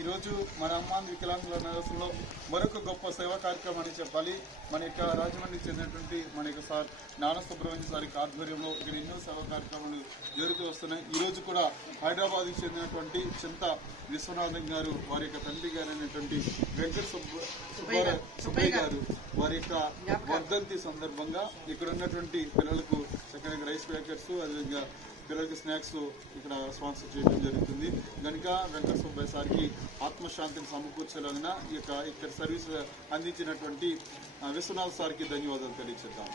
ఈరోజు మన అమ్మాన్ వికలాంగుల నగరంలో మరొక గొప్ప సేవా కార్యక్రమాన్ని చెప్పాలి. మన యొక్క రాజమండ్రికి చెందినటువంటి మన యొక్క సార్ జ్ఞాన సుబ్రహ్మణ్య సార్ యొక్క ఆధ్వర్యంలో ఇక్కడ ఎన్నో సేవా కార్యక్రమాలు జరుగుతూ వస్తున్నాయి. ఈ రోజు కూడా హైదరాబాద్కి చెందినటువంటి చింత విశ్వనాథం గారు వారి యొక్క తండ్రి గారు అయినటువంటి వెంకట సుబ్బయ్య గారు వారి యొక్క వర్ధంతి సందర్భంగా ఇక్కడ ఉన్నటువంటి పిల్లలకు చక్కగా రైస్ ప్యాకెట్స్ అదేవిధంగా పిల్లలకి స్నాక్స్ ఇక్కడ స్పాన్సర్ చేయడం జరుగుతుంది. కనుక వెంకట సుబ్బయ్య సార్కి ఆత్మశాంతిని సమకూర్చేలాగిన ఈ యొక్క ఇక్కడ సర్వీస్ అందించినటువంటి విశ్వనాథ్ సార్కి ధన్యవాదాలు తెలియజేద్దాం.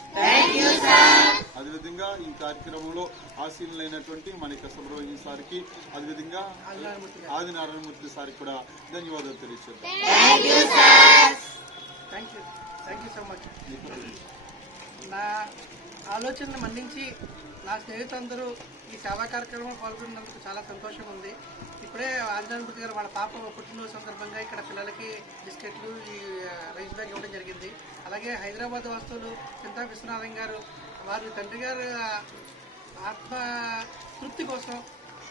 అదేవిధంగా ఈ కార్యక్రమంలో ఆశీనులైనటువంటి మన యొక్క సుబ్రహ్మణ్యం సార్కి అదేవిధంగా ఆది నారాయణమూర్తి సార్కి కూడా ధన్యవాదాలు తెలియజేద్దాం. థ్యాంక్ యూ సో మచ్ నా ఆలోచనను మన్నించి నా స్నేహితులందరూ ఈ సేవా కార్యక్రమంలో పాల్గొన్నందుకు చాలా సంతోషంగా ఉంది. ఇప్పుడే ఆంజనేయమూర్తి గారు వాళ్ళ పాప పుట్టినరోజు సందర్భంగా ఇక్కడ పిల్లలకి బిస్కెట్లు ఈ రైస్ బ్యాగ్ ఇవ్వడం జరిగింది. అలాగే హైదరాబాద్ వాస్తువులు చింతా విశ్వనాథం గారు వారి తండ్రి గారు ఆత్మ తృప్తి కోసం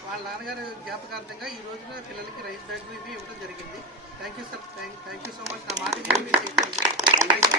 వాళ్ళ నాన్నగారు జ్ఞాపకార్థంగా ఈ రోజున పిల్లలకి రైస్ బ్యాగ్ ఇవి ఇవ్వడం జరిగింది. Thank you sir thank thank you so much నా మాట